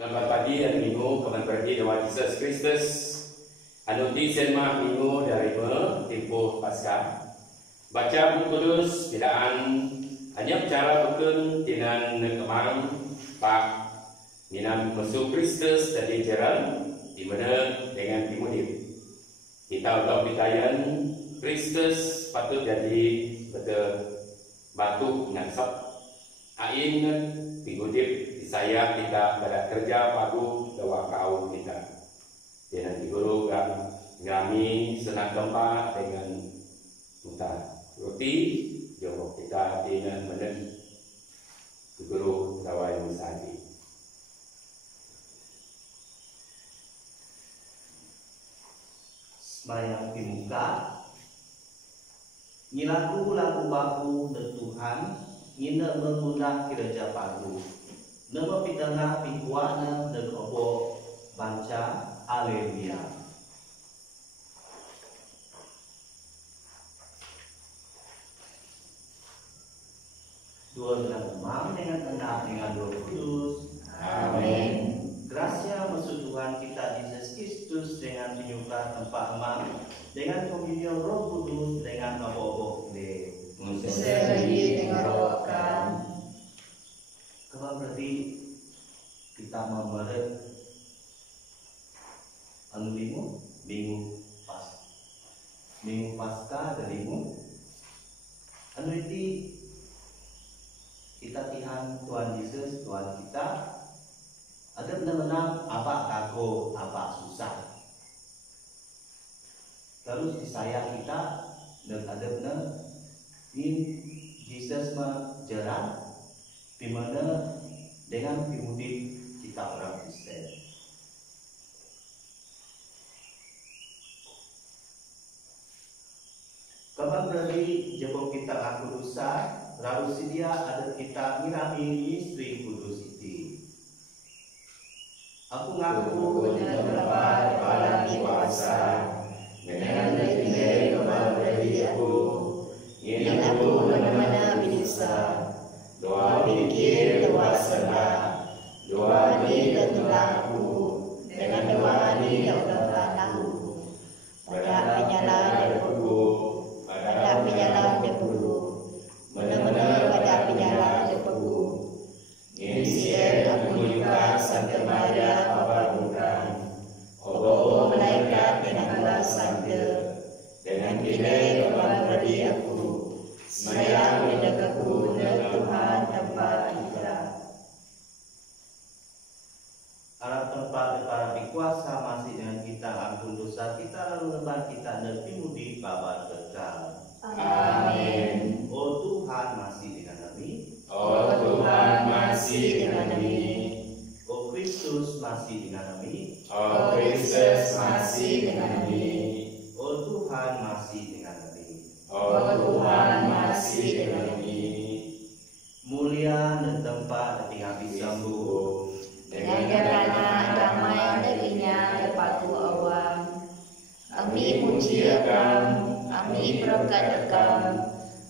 Selamat pagi dan minggu keman berdi Tuhan Yesus Kristus. Anu di senmah minggu dari tempuh Paskah. Baca buku kudus bidaan hanya bicara bukan tinan kemang Pak minam musuh Kristus dari jalan di mana dengan dimudip. Kita untuk ditayan Kristus patut jadi betul batu nyangsap ain digudip saya kita pada kerja padu dawa kaum kita dengan guru kami senang gempa dengan kita roti jawab kita dengan menen guru dawa yang sadi sembahyang di muka nyilaku laku baku dan Tuhan ngina mengundang gereja padu nama pitengah pikuana dan obo banca aleluya. Dua dengan umam dengan anak dengan Roh Kudus. Amin. Gracia musuh Tuhan kita Yesus Kristus dengan penyuka tempat emam dengan komunion Roh Kudus dengan obo-obo de beserta dengan roh Kalau berarti kita memeret anu minggu pasca dari anu itu kita Tuhan Yesus Tuhan kita ada benar-benar apa kago apa susah terus disayang kita dan ada benar in Yesus menjerat di mana dengan pimudip kita orang Kristen. Kapan dari jawab kita aku dosa, lalu sedia ada kita ngirami istri kudus itu. Aku ngaku dapat pada kuasa dengan nilai kembali dari aku, yang aku mana-mana bisa. Doa pikir doa sedar, doa ni ketulaku, dengan doa ni daulah tahu. Pada penyalah debu, pada penyalah debu, benar-benar pada penyalah debu. Insier aku juga Santa Maria Bapa bukan, obo malaikat dengan Allah Santa, dengan nilai kembali aku. Semaya mendekatku dan Tuhan tempat kita. Arab tempat para dikuasa masih dengan kita ampun dosa kita lalu lebar kita dan pimudi babat kekal. Amin. Oh Tuhan masih dengan kami. Oh Tuhan masih dengan kami. Oh Kristus masih dengan kami. Oh Kristus masih dengan kami. Oh Tuhan masih dengan kami. Oh Tuhan masih dengan kami. Mulia dan tempat tinggal disambung Dengan karena damai darinya dapatu awam. Kami puji Akam, kami berkat Akam,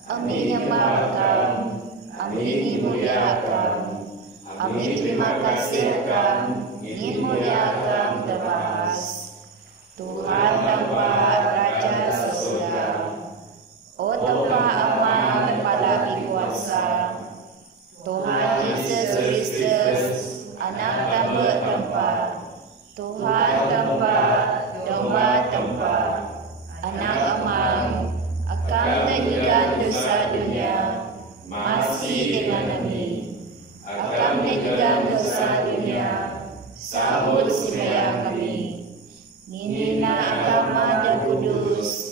kami nyembah Akam, kami mulia Akam, kami terima kasih Akam, ingin mulia Akam terbahas. Tuhan tempat Raja Sesudah. Oh tempat aman daripada kuasa Tuhan Yesus Kristus anak tambah tempat Tuhan tempat domba tempat anak aman akan meninggal dosa dunia masih dengan kami akan meninggal dosa dunia sambut sembahyang kami Nina agama dan kudus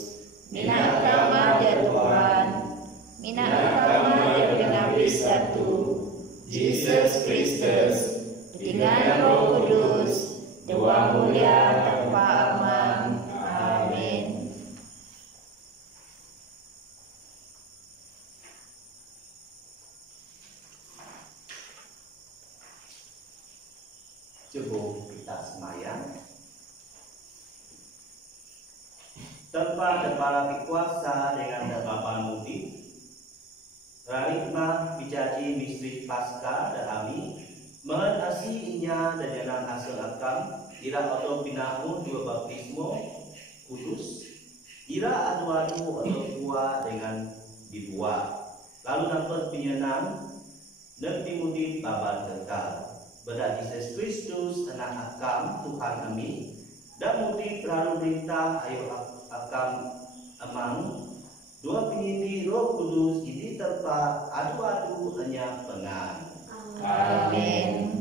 Mina agama dan Tuhan, Mina agama dan Nabi satu, Yesus Kristus, dengan Roh Kudus, dua mulia tanpa aman. Amin. Coba kita semayang. Tanpa kepala kuasa dengan dapat mudi, Rarikmah bijaji misteri pasca dan ami mengatasi inya dan akam, ira atau pinahu dua baptismo kudus, ira adu-adu atau buah dengan dibuat. Lalu dapat penyenang dan timudi babal kekal. Pada Yesus Kristus anak akam Tuhan kami, dan mudi terlalu berita ayo akam amang dua penindi Roh Kudus ini terpa adu-adu hanya pengan. Amin.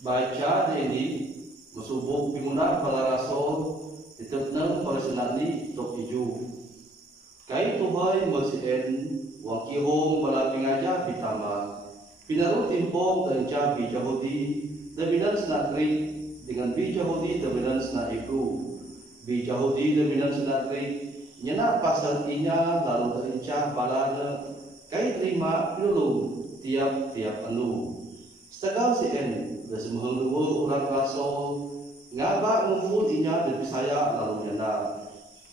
Baca ini masubok pingunak para rasul itutnang para senali tok iju. Kai tuhay masien wang kihong malaping aja pitama. Pinarut timpong dan cabi Yahudi dabilan senakri dengan bi Yahudi dabilan senakru. Bi Yahudi dabilan senakri nyena pasal inya lalu terinca balana kai terima dulu tiap-tiap anu. Setegal sien semua orang rasul ngaba ngumpul inya dari saya lalu nyana.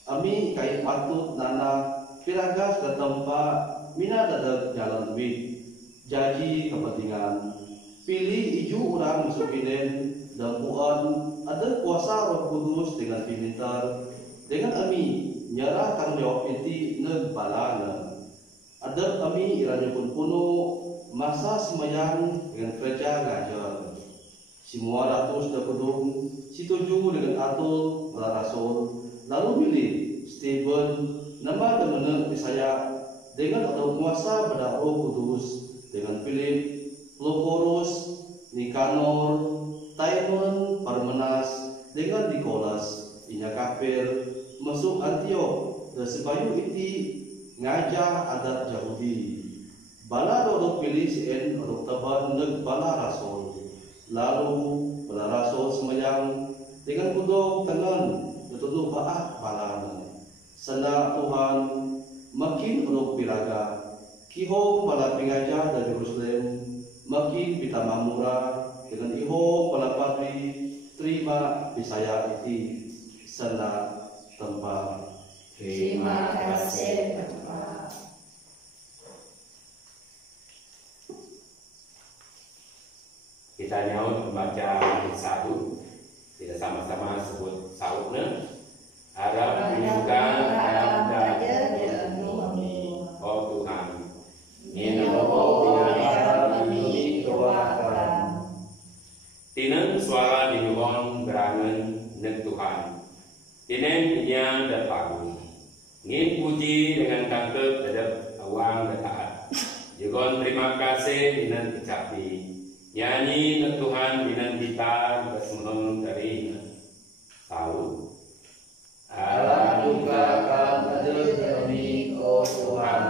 Ami kai patut nana piragas ke tempat mina dadak jalan duit jadi kepentingan pilih iju orang musukinen dan puan ada kuasa Roh Kudus dengan pintar dengan ami nyerah tanggung jawab inti nebalana ada ami iranya pun puno masa semayang dengan kerja ngajar. Semua ratus terpedung, setuju dengan atul para rasul. Lalu pilih Stephen, nama teman saya dengan atau kuasa pada Roh Kudus dengan Philip, Prochorus, Nikanor, Timon, Parmenas dengan Nikolas, inya kafir masuk Antioch dan sebayu iti ngajah adat Yahudi. Bala rodok pilih sien rodok taban neg bala rasul. Lalu bala rasul semayang dengan kudok tenan betul baat balan. Senda Tuhan makin rodok piraga. Kihong bala pengajar dari Yerusalem makin pitama murah dengan ihong bala patri terima bisaya iti senda tempat. Terima kasih Bapak. Kita nyaut membaca ayat 1. Kita sama-sama sebut sautnya. Harap menyukan dalam dada oh Tuhan. Ninopo pinara kami doakan. Tinang suara dinuhon berangan nek Tuhan. Tinen inya datang. Ngin puji dengan kangkep terhadap awang dan taat. Juga terima kasih dengan kecapi. Nyanyi ke Tuhan dengan kita bersemangat dari tahu. Allah bukakan hati kami, oh Tuhan.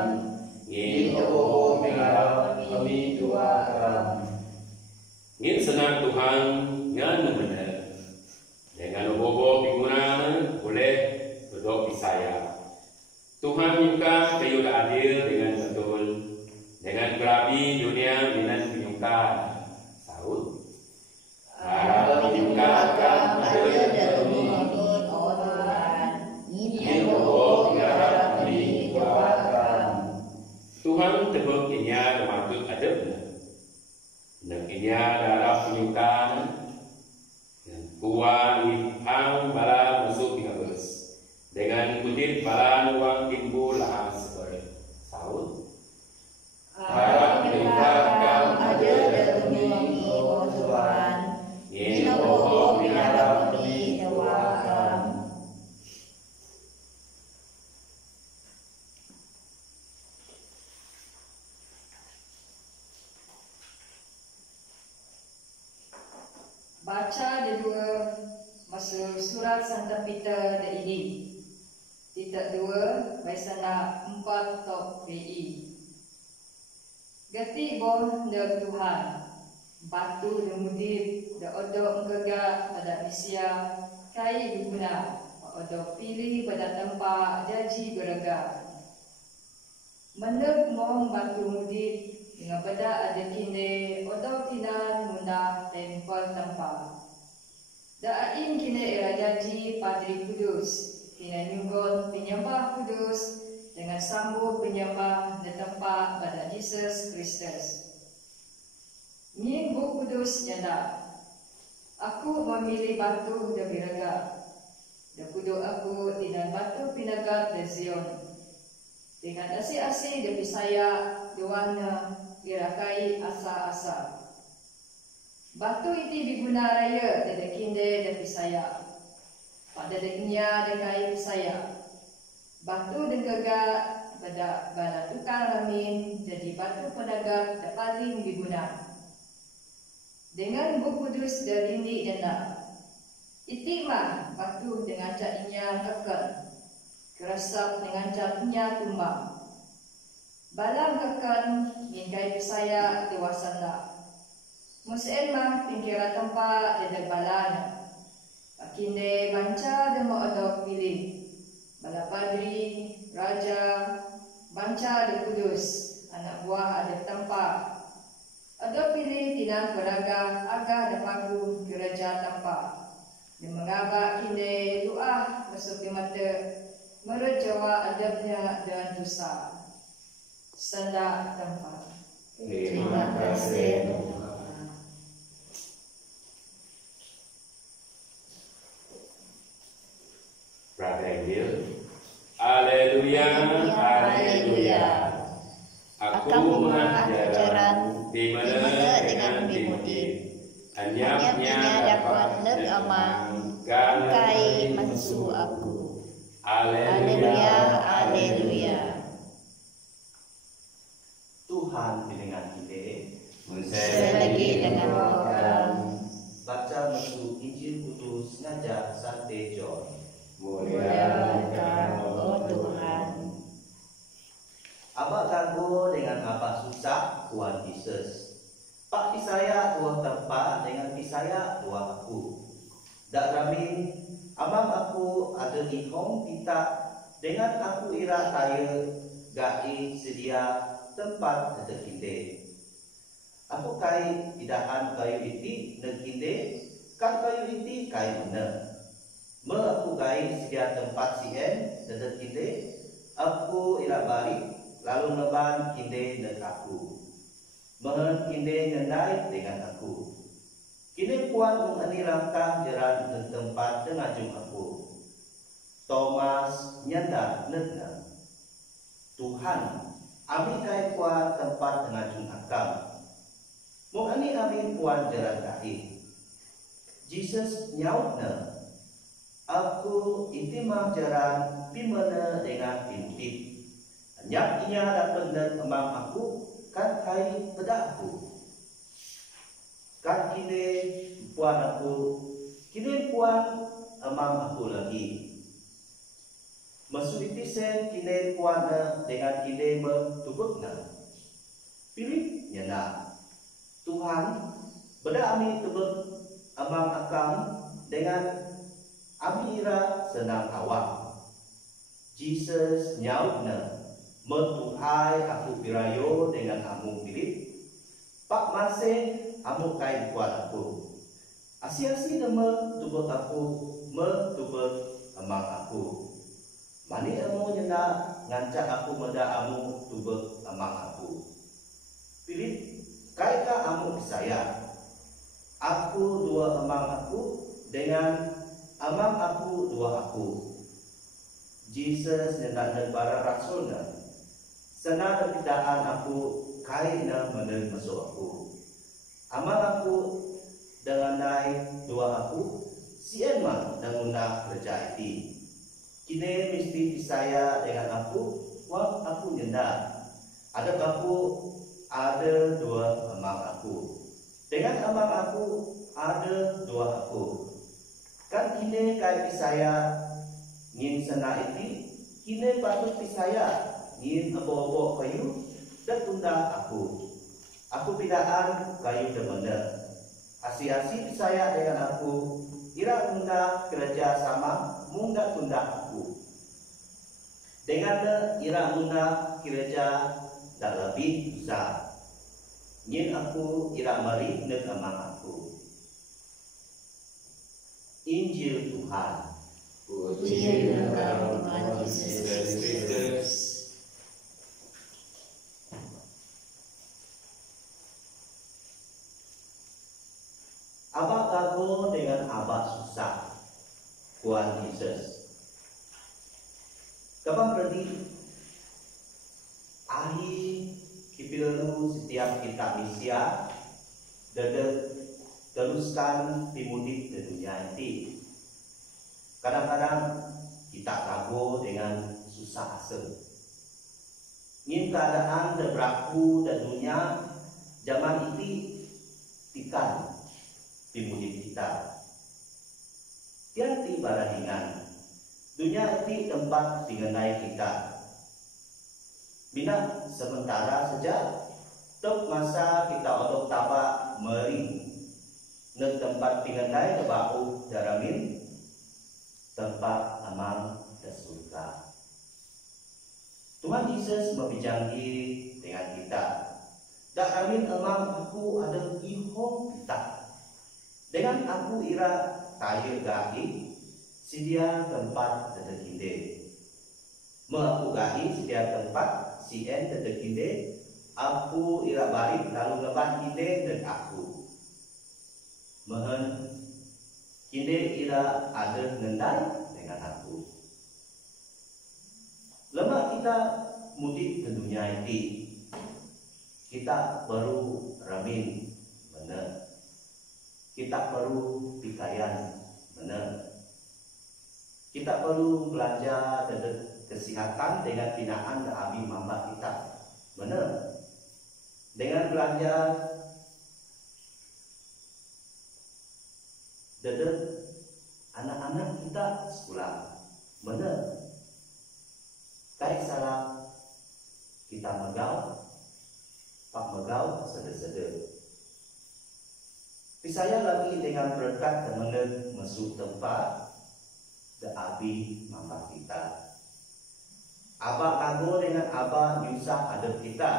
Ngin Opo mengharap kami doakan. ngin senang Tuhan ngan benar. Dengan obo pingunan boleh berdoa saya. Tuhan juga kayu adil dengan betul. Dengan berabi dunia dengan penyuka. Harap dibukakan hati kami, oh Tuhan. Opo mengharap kami doakan. Tuhan tebak inya matut adabna. Nak inya darah penyukan. Kuah ang bala musuh pinabes. Dengan kutip bala uang timbul lah seperti saud. Harap dibukakan hati kami, oh Tuhan. Opo mengharap kami doakan. Baca di dua masuk surat Santa Peter dan ini. Titik 2 Baisana 4 tok BI. Gati boh ndak Tuhan. Batu demudip da odok enggaga pada Asia kai diguna odok pilih pada tempat jaji geraga. Menep mong batu mudip dengan pada ada kini odok tinan mundah tempel tempat. Da aim kini era jaji pada Padri Kudus, dengan nyunggon penyembah kudus, dengan sambut penyembah di tempat pada Yesus Kristus. Nyin Bu Kudus nyanda, aku memilih batu dan biraga, dan kuduk aku tidak batu pinagat di Zion. Dengan asih-asih dari saya, diwarna irakai asa-asa. Batu itu diguna raya dari kinde dari saya. Pada deknya dekai saya. Batu denggaga pada bala tukang ramin jadi batu pedagang dan paling diguna. Dengan Bu Kudus dari ini denda. Itimah batu dengan caknya kekal. Keresap dengan caknya tumbang. Balang kekal ingkai saya dewasana. Musim mah tingkira tempat ada balanya. Akinde banca demo adok pilih. Bala padri, raja, banca di Kudus, anak buah ada tempat. Adok pilih tinang beraga agak ada pagu gereja tempat. Dan mengabak kinde doa masuk di mata merejawa adabnya dan dosa. Senda tempat. Terima kasih Tuhan. Brother Bill. Haleluya, haleluya. Aku mengajaran di mana dengan dimudi. Anyapnya dapat nek amang kai mensu aku. Haleluya, haleluya. Tuhan dengan kita Selagi dengan orang baca masuk Injil Kudus ngajak Santo John. mulia Engkau, oh Tuhan. Abah kanggo dengan apa susah Tuhan Yesus. Pak pisaya dua tempat dengan pisaya dua aku. Dak ramin amang aku ada ihong kita dengan aku ira kaya gai sedia tempat ada kita. Aku kai idahan kayu iti nekinde kan kayu iti kai mana. Me aku kai sedia tempat sien ada kinde. Aku ira balik lalu ngeban kinde nek aku. Mehen kinde ngendai dengan aku. Kinde puan mengani langkah jalan dan tempat tengajung aku. Thomas nyanda netna. Tuhan, ami kai puan tempat tengajung akam. Mengani ami puan jalan kaki. Jesus nyautna. Aku itimah jalan pimana dengan pimpin. Nyak inya dapat dan emang aku kan kai pedakku. Kan kini puan aku, kini puan emang aku lagi. Masuk ipisen kini puan dengan kini bertubukna. Pilih nyana. Tuhan, beda ami tubuk emang akam dengan ami ira senang awak. Jesus nyautna. Metuhai aku pirayo dengan amu pilih. Pak masih amu kai kuat aku. Asi-asi nama tubuk aku, tubuk emang aku. Mani amu nyena ngancak aku meda amu tubuk emang aku. Pilih, kai ka amu saya. Aku dua emang aku dengan emang aku dua aku. Jesus nyena dan para rasulna. Senang kepidaan aku kaina menen masuk aku. Amal aku dengan naik dua aku sien mah danguna kerja itu. Kini mesti saya dengan aku, wah aku nyenda. Ada aku ada dua amal aku. Dengan amal aku ada dua aku. Kan kini kai saya ngin sena itu, kini patut saya ngin abo-abo kayu dan tunda aku. Aku pidaan kayu demena. Asi-asi saya dengan aku. Ira tunda kerja sama mungga tunda aku. Dengan ira tunda kerja tak lebih bisa. Ngin aku ira mari nek amang aku. Injil Tuhan. Puji engkau Tuhan Yesus Kristus. Abah gago dengan abah susah, Tuhan Yesus. Kapan berarti ahi kipilenu setiap kita misia teruskan timudik ke dunia ini. Kadang-kadang kita gago dengan susah asem. Ingin keadaan berlaku dan dunia zaman ini tikan timudik kita. Tiada baradingan. Dunia ini tempat mengenai kita. Bina sementara saja. Tok masa kita untuk tabak mering. Nek tempat mengenai bau daramin. Tempat aman dan surga. Tuhan Yesus berbincanggi dengan kita. Dak amin emang aku ada ihong kita. Dengan aku ira kaya gahi, sedia tempat terkinde. Aku gahi sedia tempat sien terkinde. Aku ira balik lalu ngebat kinde dan aku. Mohon kinde ira ada ngendai dengan aku. Lama kita mudik ke dunia ini, kita baru ramin benar. Kita perlu pikaian benar. Kita perlu belanja kesehatan dengan binaan dan abi mama kita benar. Dengan belanja anak-anak kita sekolah benar. Kayak salah kita megau, pak megau seder-seder. Saya lagi dengan berkat kemenang masuk tempat the abi mama kita. Abah kago dengan abah nyusah adab kita.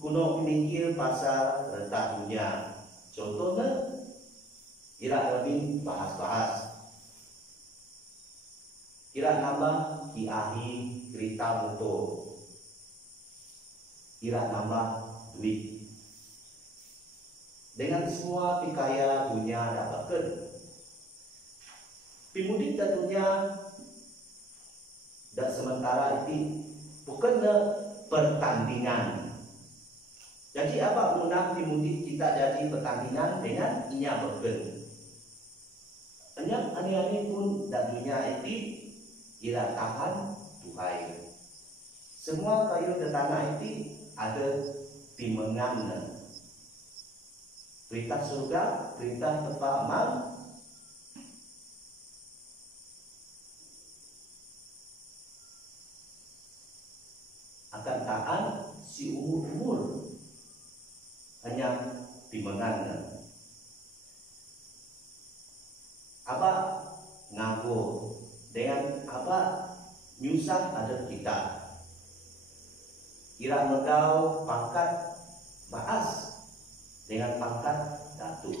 Kuno mikir pasal letak dunia. Contohnya, kira lebih bahas-bahas. Kira nama kiahi cerita betul. Kira nama duit. Dengan semua pikaya dunia dapatkan. Pimudik dan dunia dan sementara itu bukan pertandingan. Jadi apa undang pimudik kita jadi pertandingan dengan inya berken. Hanya ani-ani pun dan dunia itu ira tahan Tuhan. Semua kayu tetangga itu ada timengan. Perintah surga, perintah tempat amal. Akan tahan si umur hanya timengan. Apa ngago dengan apa nyusah ada kita. Kira megau pangkat baas dengan pangkat datu.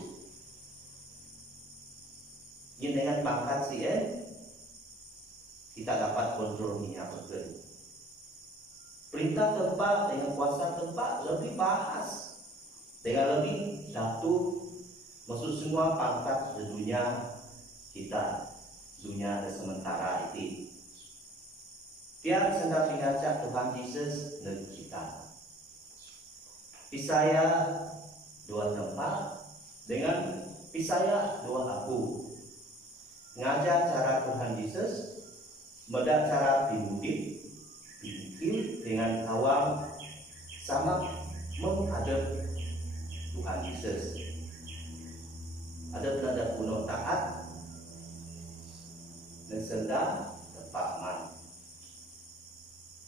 Ini dengan pangkat kita dapat kontrol minyak betul. Perintah tempat dengan kuasa tempat lebih bahas dengan lebih datu. Maksud semua pangkat di dunia kita, dunia dan sementara itu. Tiap sedang mengajak Tuhan Yesus negeri kita. Pisaya dua tempat dengan pisaya dua aku. Ngajar cara Tuhan Yesus, meda cara dimudik, dibikin dengan awam sama menghadap Tuhan Yesus. Ada terhadap kuno taat dan sedang tepat.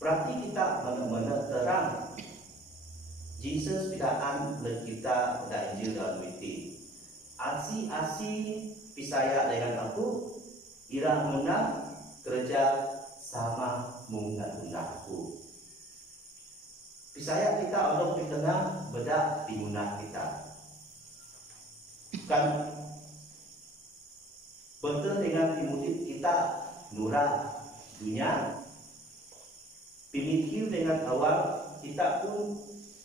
Berarti kita benar-benar terang Yesus bidaan dan kita pada Injil dalam witi. Asi pisaya dengan aku, ira menang kerja sama mengundang aku. Pisaya kita untuk di tengah bedak dimunah kita. Kan betul dengan pimudit kita nura dunia, pimikir dengan awal kita pun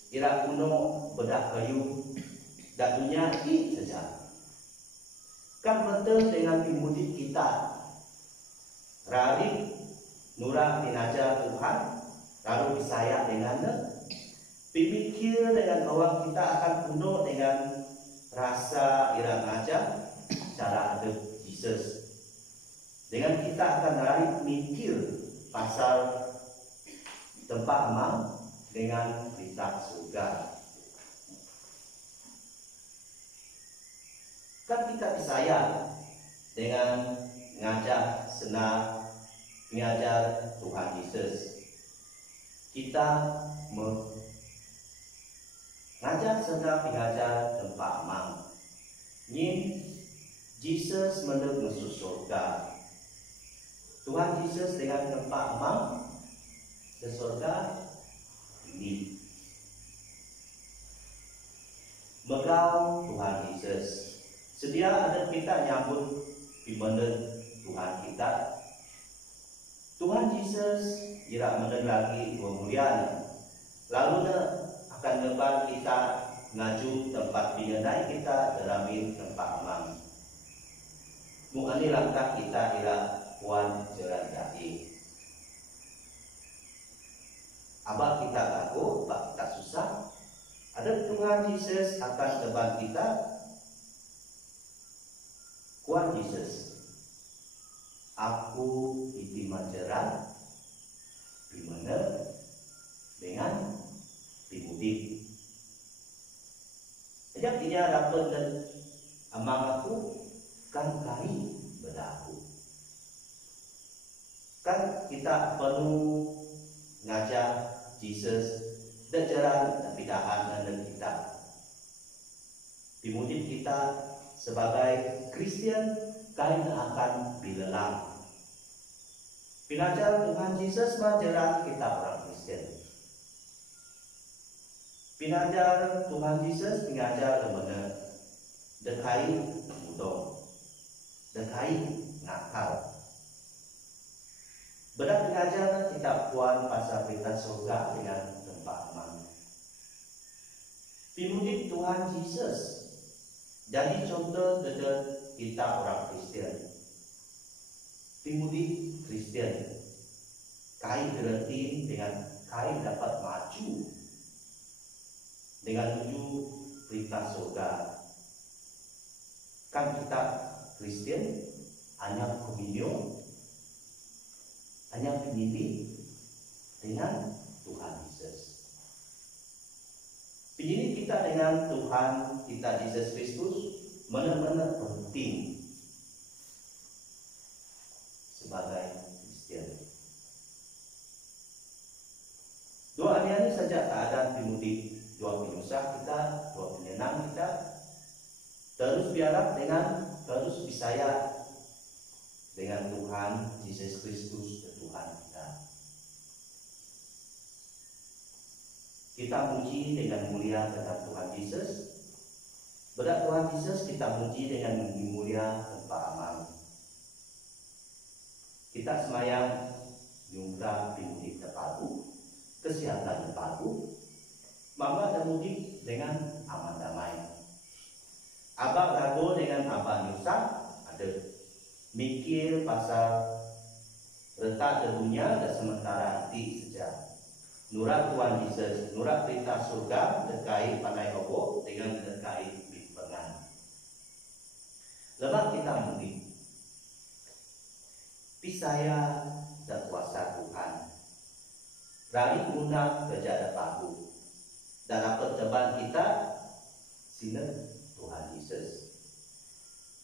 ira kuno bedak kayu dan dunia ini saja. Kan betul dengan pimudit kita rari nura pinaja Tuhan, lalu disayang dengannya. Pimikir dengan awal kita akan kuno dengan rasa ira ngaja cara ada Jesus. Dengan kita akan lari mikir pasal tempat amal dengan berita surga. Kan kita disayang dengan ngajak senang mengajar Tuhan Yesus. Kita mengajar senang mengajar tempat amal. Ini Jesus menuju surga. Tuhan Yesus dengan tempat amal ke surga ini. Megau Tuhan Yesus. Sedia ada kita nyambut di mana Tuhan kita. Tuhan Yesus tidak mendengar lagi kemuliaan. Lalu akan lebar kita ngaju tempat pindah kita dalam tempat aman. Mungkin langkah kita tidak puan jalan kaki. Abah kita takut, abah kita susah. Ada Tuhan Yesus akan depan kita. Tuhan Yesus, aku diterima jalan di mana dengan dimudik. Sejak dia dapat dan amang aku kan kari berlaku. Kan kita perlu ngajak Jesus dan jalan pindahan dan kita. Dimudik kita sebagai Kristen kain akan bilelang. Pinajar Tuhan Yesus mengajar kita orang Kristen. Pinajar Tuhan Yesus mengajar kemana dekai mudong, dekai nakal. Berat mengajar kita puan pasal berita surga dengan tempat aman. Pimudik Tuhan Yesus jadi contoh dari kita orang Kristen. Pimudik Kristen kain berarti dengan kain dapat maju dengan menuju berita surga. Kan kita Kristen hanya komunion, hanya penyindik dengan Tuhan Yesus. Penyindik kita dengan Tuhan kita Yesus Kristus benar-benar penting sebagai Kristen. Dua ini saja keadaan pemudik, dua penyusah kita, dua penyenang kita. Terus biarlah dengan terus percaya dengan Tuhan Yesus Kristus Tuhan kita. Kita puji dengan mulia dengan Tuhan Yesus. Berat Tuhan Yesus kita puji dengan mulia tanpa amal. Kita semayang nyungkra pimudik terpadu, kesehatan terpadu, mama dan mudik dengan aman damai. Abah ragu dengan abah nyusah, ada mikir pasal retak dunia dan sementara hati saja. Nurat Tuhan Yesus, nurat perintah surga dekai pandai obok dengan dekai bipengan. Lemak kita mudik. Pisaya dan kuasa Tuhan. Rari undang kerja pagu. Dan apa teban kita sinar Tuhan Yesus.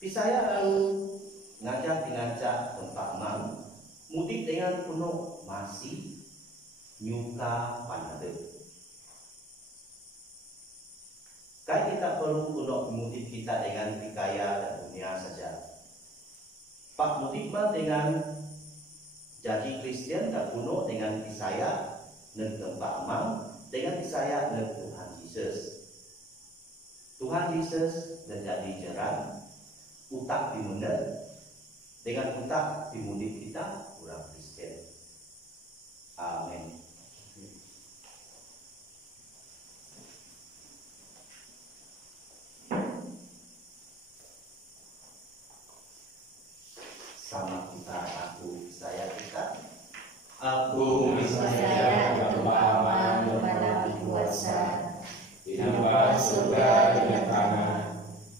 Pisaya lalu ngajak tempat aman, mudik dengan penuh masih nyuka panade. Kan kita perlu untuk mudik kita dengan pikaya dan dunia saja. Pak mudik dengan jadi Kristen dan kuno dengan pisaya dan tempat aman dengan pisaya dan Tuhan Yesus. Tuhan Yesus dan jadi jalan utak dimana dengan utak pimudip kita orang Kristen. Amin. Sama kita, aku, saya kita. Aku Saya berpahaman kepada kuasa Dinampak surga dengan tangan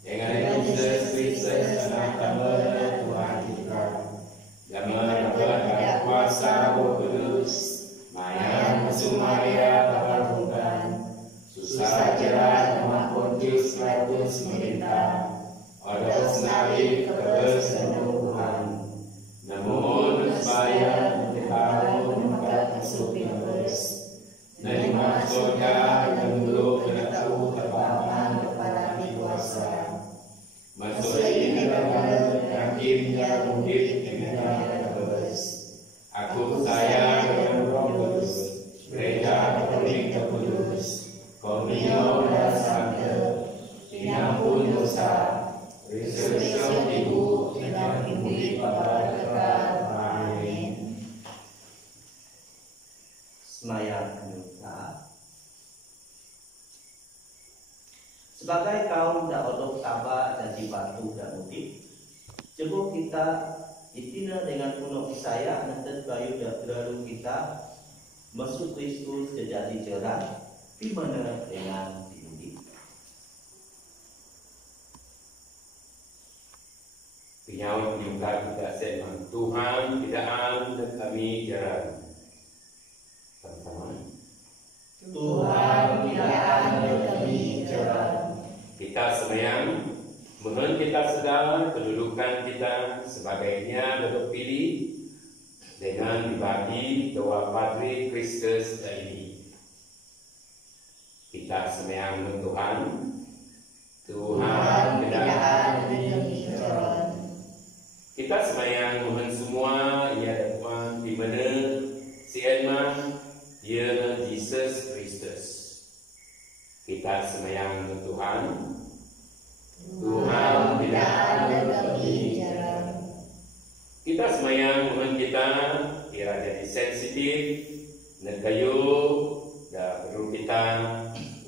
dengan Yesus Kristus anak tambah Tuhan kita Gambar kepada kuasa Roh Kudus Maya musuh Maria Bapak susah jerat nama Pontius Pilatus meminta Odos nabi kebersenuhan namun supaya tahu maka Kristus nerima surga dan dulu kena tahu terpahaman kepada kuasa masuk ini dalam hakim yang mungkin dengan terus aku sayang dengan Roh Kudus gereja katolik kudus komunion dan santai pengampun dosa resurreksi ibu dengan hidup pada kekal. Amin. Sembahyang penyuka. Sebagai kaum dak odok taba dan dibatu dan mudip, coba kita itina dengan penuh kisaya nanti bayu dan berlalu kita masuk Kristus jadi cerah di mana dengan dimudip. Penyaut penyuka kita semang Tuhan tidak ada kami jalan. Sama-sama. Tuhan tidak ada kami jalan. Kita sembahyang, mohon kita sedar kedudukan kita sebagainya terpilih dengan dibagi doa Padre Kristus ini. Kita sembahyang Tuhan, Tuhan tidak ada kami jalan. Kita sembahyang mohon semua ia Tuhan di mana si Edma ia Yesus Kristus. Kita sembahyang Tuhan, Tuhan tidak ada kami jalan. Kita sembahyang mohon kita biar jadi sensitif, nekayu, dan perlu kita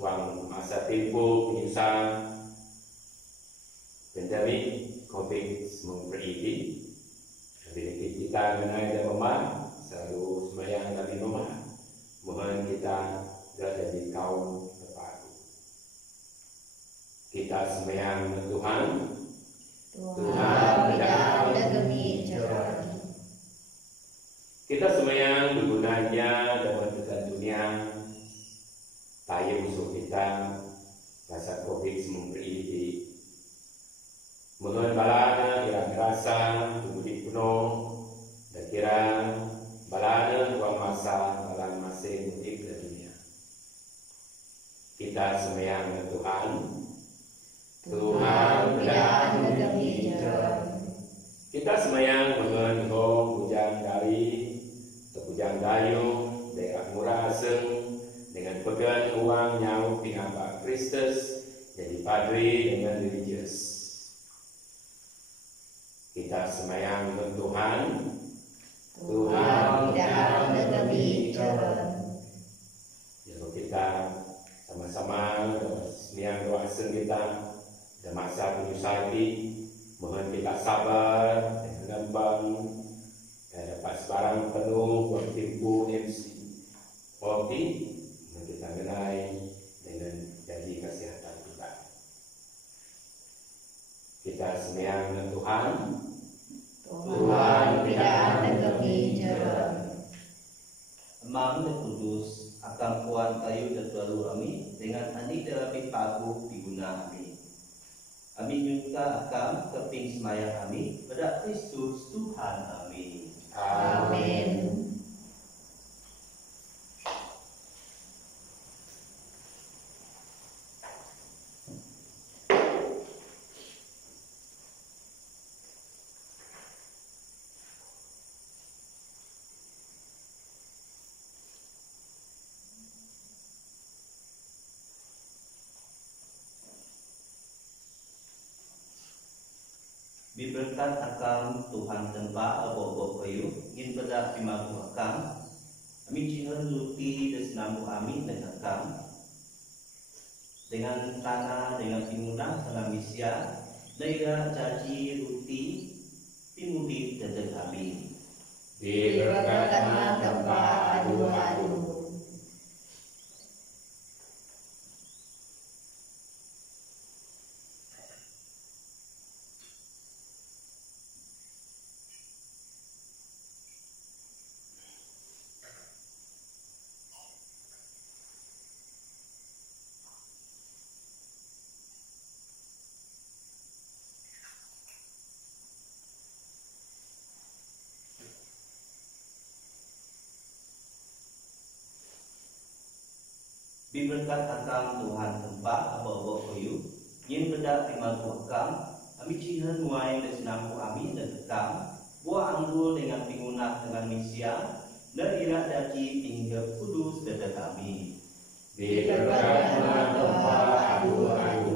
uang masa tempoh penyusahan pandemik COVID-19 ini. Jadi kita mengenai dan rumah selalu sembahyang dari rumah. Mohon kita jadi kaum terpadu. Kita sembahyang Tuhan, Tuhan tidak ada kami jalan. kita sembahyang bergunanya dalam kehidupan dunia. Tayo musuh kita rasa COVID-19 ini. Mohon balana yang rasa tubuh penuh dan kira balana uang masa dalam masing mudik ke dunia. Kita sembahyang Tuhan, Tuhan tidak ada kami jalan. Kita sembahyang mohon bujang dari atau bujang dayung daerah murah aseng dengan pegang uang nyawa pingamba Kristus jadi padri dengan religius. Kita sembahyang Tuhan, Tuhan tidak ada kami jalan. Jadi kita sama-sama sembahyang doa kita dan masa penyusahan ini mohon kita sabar dan gampang dan dapat sebarang penuh bertimpu MC Waktu kita mengenai dengan janji kesehatan kita. Kita sembahyang Tuhan, Tuhan tidak ada kami jalan. Emang kudus akan puan kayu dan lalu kami dengan anik dalam pagu diguna kami. Kami juga akan keping sembahyang kami pada Kristus Tuhan kami. Amin. Berkat akam Tuhan tempa abo-abo kayu ingin pada pimagu akam kami cihan luti desnamu amin dan akam dengan tanah dengan timuna dengan misya daerah janji luti pimudi dan kami Diberkatlah tempat adu-adu. Berkat akam Tuhan tempat abo-abo kayu ingin pada pimagu akam kami cihan muai desnamu amin dan akam buah anggur dengan pingunah dengan misya dan irak daki hingga kudus dada kami. Diberkatlah tempat adu-adu.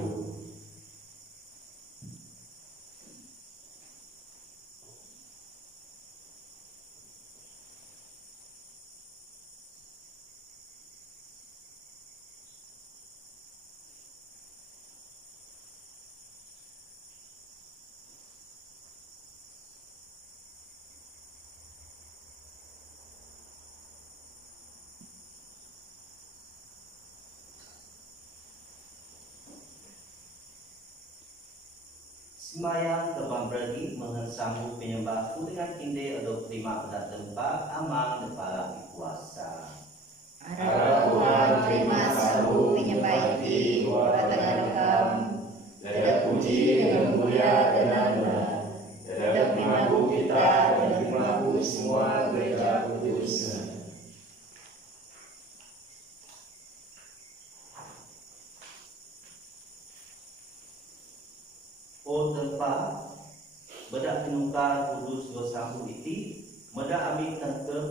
Sembahyang terbang berarti mengesambut penyembahku dengan kinde adop terima pada tempat amang kepala kuasa. Harap Tuhan terima sambut penyembahti kuasa dengan rekam. Tetap puji dengan mulia dan benar. Tetap pimagu kita dan pimagu semua gereja kudus. O tempat bedak penukar kudus bersambut iti medak amin tangkep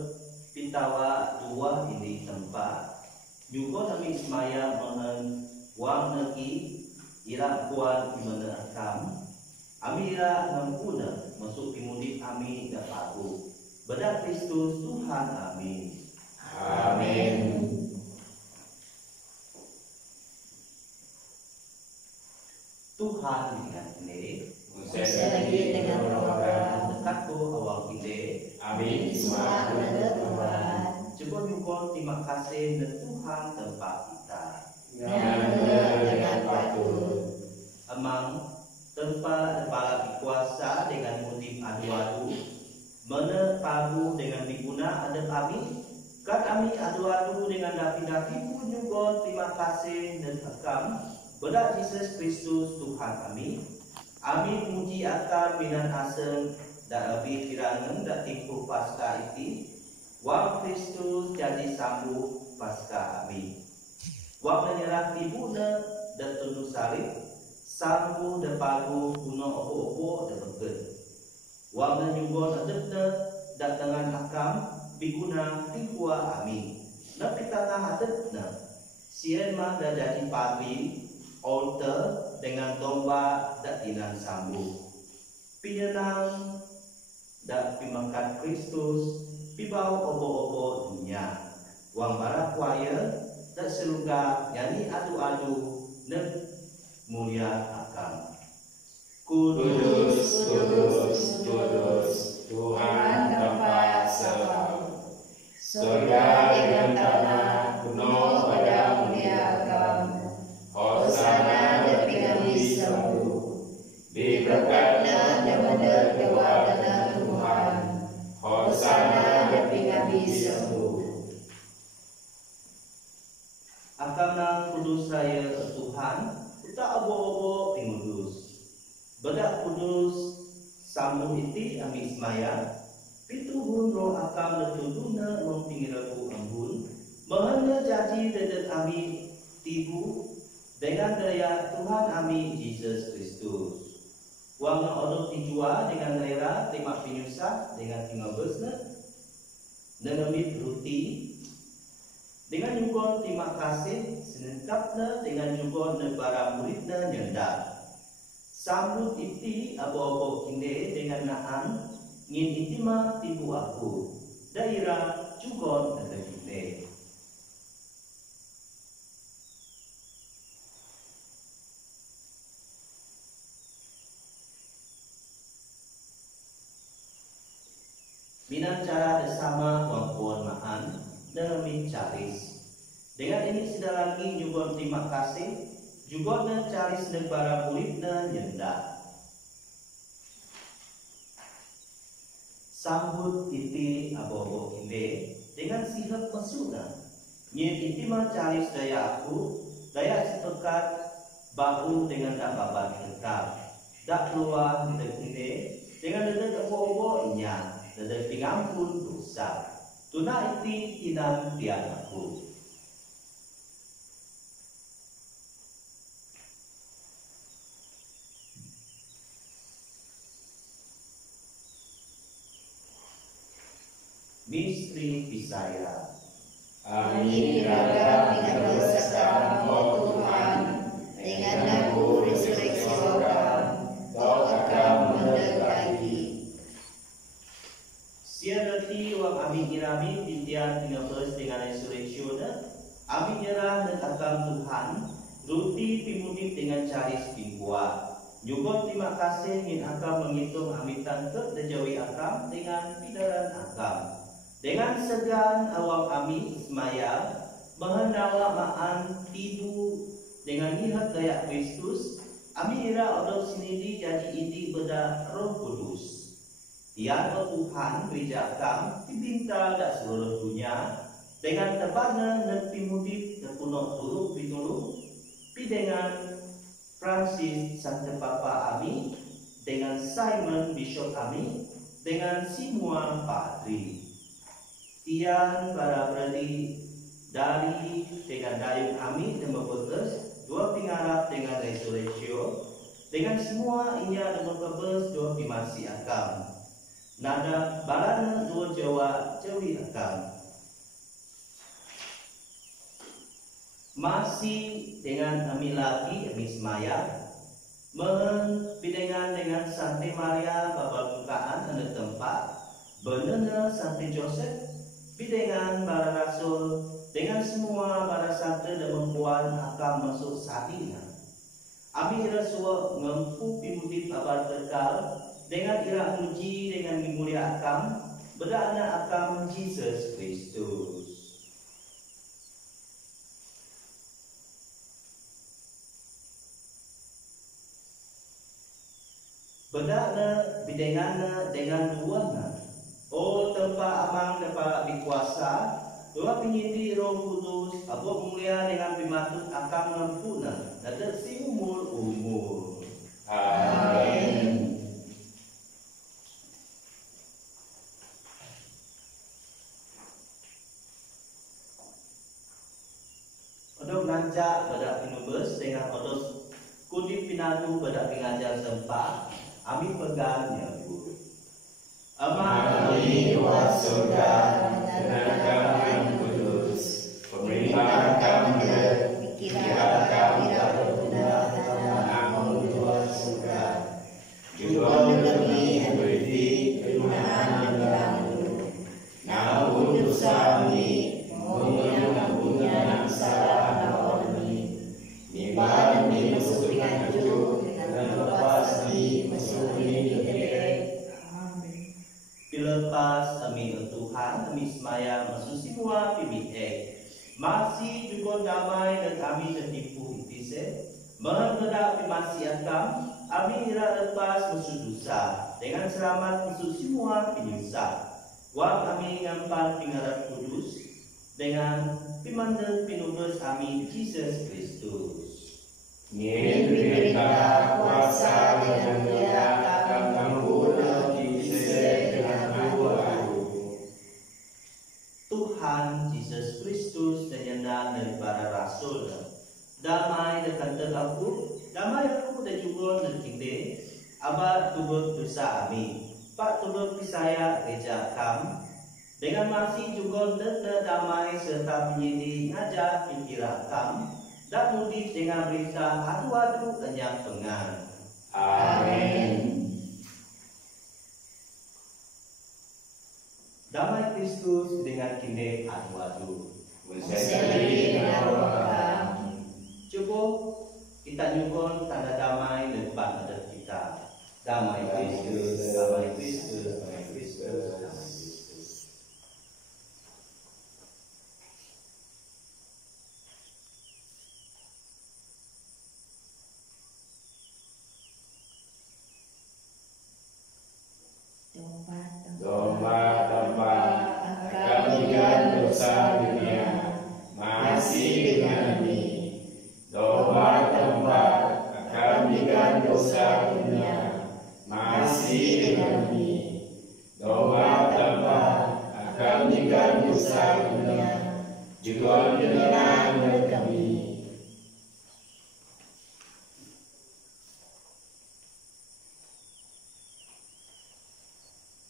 pintawa dua ini tempat juga kami semaya mehen wang negi ira kuan imana akam amira ngampuna masuk pimudip ami dapaku bedak Kristus Tuhan amin. Amin. Tuhan dengan ini Selagi dengan rohkan. dekatku awal kinde Amin. Semua kepada Tuhan. coba nyukon terima kasih dan Tuhan tempat kita Yang benar dengan patut. emang tempat kepala kuasa dengan motif adu-adu mana pagu dengan diguna ada kami kan kami adu-adu dengan dapi-dapi pun nyukon terima kasih dan akam bedak Yesus Kristus Tuhan kami. Amin muji akan binan aseng dan lebih kirangan dan timpuh pasca iti. Wang Kristus jadi sambut pasca kami. Wang menyerah ibuna dan tunduk salib. Sambut dan pagu kuno opo-opo dan bergen. Wang menyumbon adepna dan dengan akam biguna pikuah amin. Napi tanah adepna. Sien mah dan jadi patri. Altar dengan domba dan inan sambu pinyenang dan pimakan Kristus pibau obo-obo dunia wang barak kuaya dan seluga nyanyi adu-adu dan mulia akam Kudus, kudus, kudus, Tuhan tempat sebab. Surga dengan tanah kuno pada mulia Agam. Hosana dan kami sembuh. Diberkatlah dan benar kewadana Tuhan. Hosana dan kami sembuh. akan nang kudus saya Tuhan kita abo-abo pingudus bedak kudus sambung iti ami semaya pituhun roh akan letuduna mempingiraku ambun menghanda jadi dedet ami tibu dengan daya Tuhan ami Yesus Kristus wangna odok dijua dengan daerah terima pinyusah dengan tinggal besna dengan ruti dengan nyukon terima kasih senengkapna dengan nyukon negara muridna nyenda Sambut iti abo-abo kinde dengan naan ngin itima tibu aku. Daerah jugon dan kinde. Minan cara bersama wangkuan maan demi caris. Dengan ini sudah lagi juga terima kasih juga dan caris negara kulit dan nyenda. Sambut iti abo-abo kinde dengan sihab mesuna. Nyen iti mah caris daya aku, daya sepekat bahu dengan tak babat tetap. Tak keluar kinde dengan dedet abo-abo inya. Dan pengampun dosa. Tuna iti inang tiang aku. Misteri Pisaya. Kami diragam dengan dosa oh Tuhan, dengan aku resurreksi orang, kau akan mendekati. Siarati wang amin irami pintian 13 dengan resurrection amin nyerah dan akan Tuhan ruti pimudip dengan caris pingkuat juga terima kasih ingin akan menghitung amitan ke dejawi akam dengan pidaran akam dengan segan awam amin ismaya mengendawa maan tidu dengan lihat daya Kristus amin ira odok sinidi jadi indi beda Roh Kudus. Tiang Tuhan gereja kami dibinta dak seluruh dunia dengan tepatnya dan pimudip dan puno turuk pitulung pi dengan Francis Santo Papa Ami dengan Simon Bishop Ami dengan semua Patri. Tiang para beradi dari dengan dayung Ami dan membetes dua pingarap dengan resurrection dengan semua inya dan membetes dua pimasi akam. Nada barana dua Jawa Jawi akam. Masih dengan kami lagi Mismaya menpidengan dengan Santi Maria Bapa Bukaan anda tempat benena Santi Joseph pidengan para rasul dengan semua para santi dan membuat akam masuk satina. Abi rasul ngempu pimudip abad kekal dengan ira muji dengan mulia akam berdana akam Jesus Kristus. Berdana bidengana dengan duana. Oh tempat amang dapat dikuasa dua penyidi Roh Kudus abok mulia dengan pimatut akam ngempuna dan si umur. Amin. Odok nancak pada pinubes dengan odos kudip pinatu pada pingajar sempat amin pegangnya bu. Kami luas surga, tenaga yang kudus, pemerintahan kami pikiran kami tak berguna, namun luas surga. Juga demi beriti keluhan mengganggu, namun dosa kami, mengampuni salah kami, nimba demi masuk pingacu, dan lepas di masuk ini Dilepas kami Tuhan kami semaya masuk semua PBA masih juga damai dan kami tertipu itise mengedak masih akam kami ira lepas masuk dosa dengan selamat masuk semua penyusah wa kami ngampan pingarap kudus dengan pimandel pinubes kami Jesus Kristus. Nyen berita kuasa dengan mulia akan sempurna Tuhan Yesus Kristus dan dari para rasul damai dekat aku damai aku dan juga dan kinde abad tubut dosa kami pak tubut pisaya gereja kam dengan masih juga dan damai serta penyidi ngajak pikiran kam dan mudik dengan berita adu-adu kenyang pengan Amin. Damai Kristus dengan kini adu-adu. Berseri dengan roh kami. Cukup kita nyugun tanda damai dan pada kita. Damai Kristus, damai Kristus, damai Kristus, damai Kristus. Domba tempat kami dan dosa dunia masih dengan kami. Domba tempat kami dan dosa dunia masih dengan kami. Domba tempat kami dan dosa dunia juga dengan kami.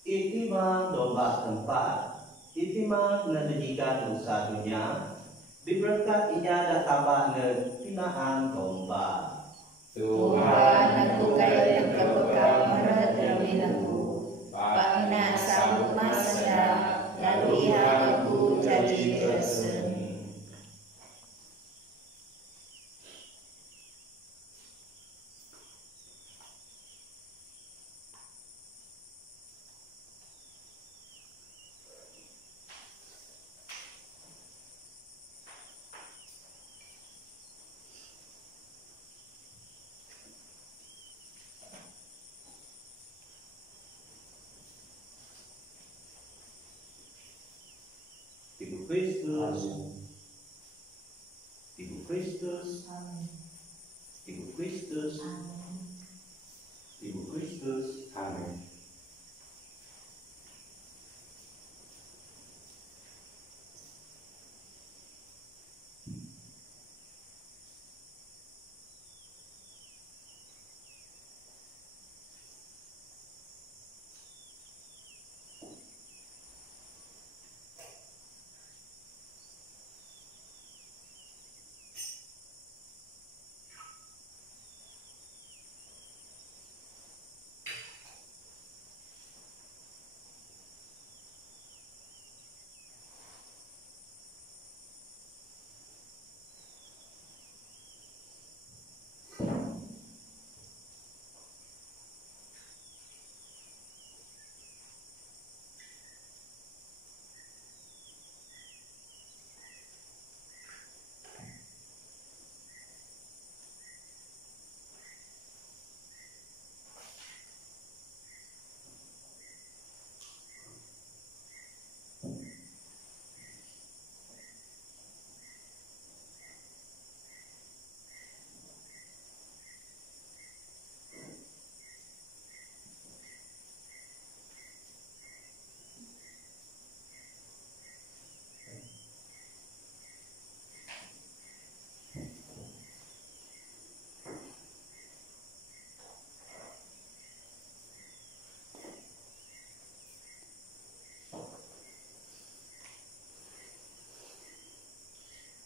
Itimang domba tempat, itimang menjadikan dosa dunia, diberkat ia datang pinaan domba. Tuhan aku kaya kebekal merat demi aku. Pakna sambut masa lalu ia aku jadi resmi. Ibu Kristus, Ibu Kristus, Ibu Kristus, Ibu Kristus. Amin.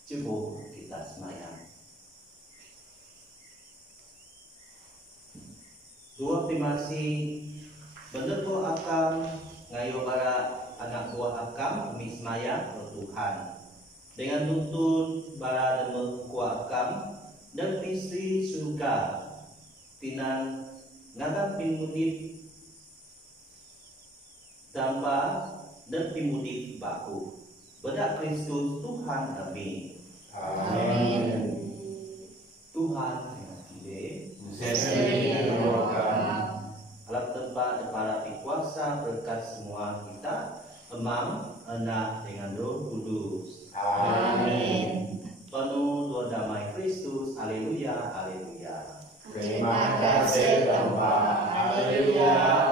Cukup kita semayang. Dua primasi bentuk akam ngayo bara anak buah akam mismaya ke Tuhan dengan nuntun bara dan kuah akam dan misi surga tinan ngagap pimudip damba dan pimudip baku bedak Kristus Tuhan kami. Amin. Tuhan dengan ide Berseri dengan roh kami. alat tempat para kuasa berkat semua kita emam anak dengan Roh Kudus. Amin. Penuh doa damai Kristus. Haleluya, haleluya. Terima kasih Bapa. Haleluya.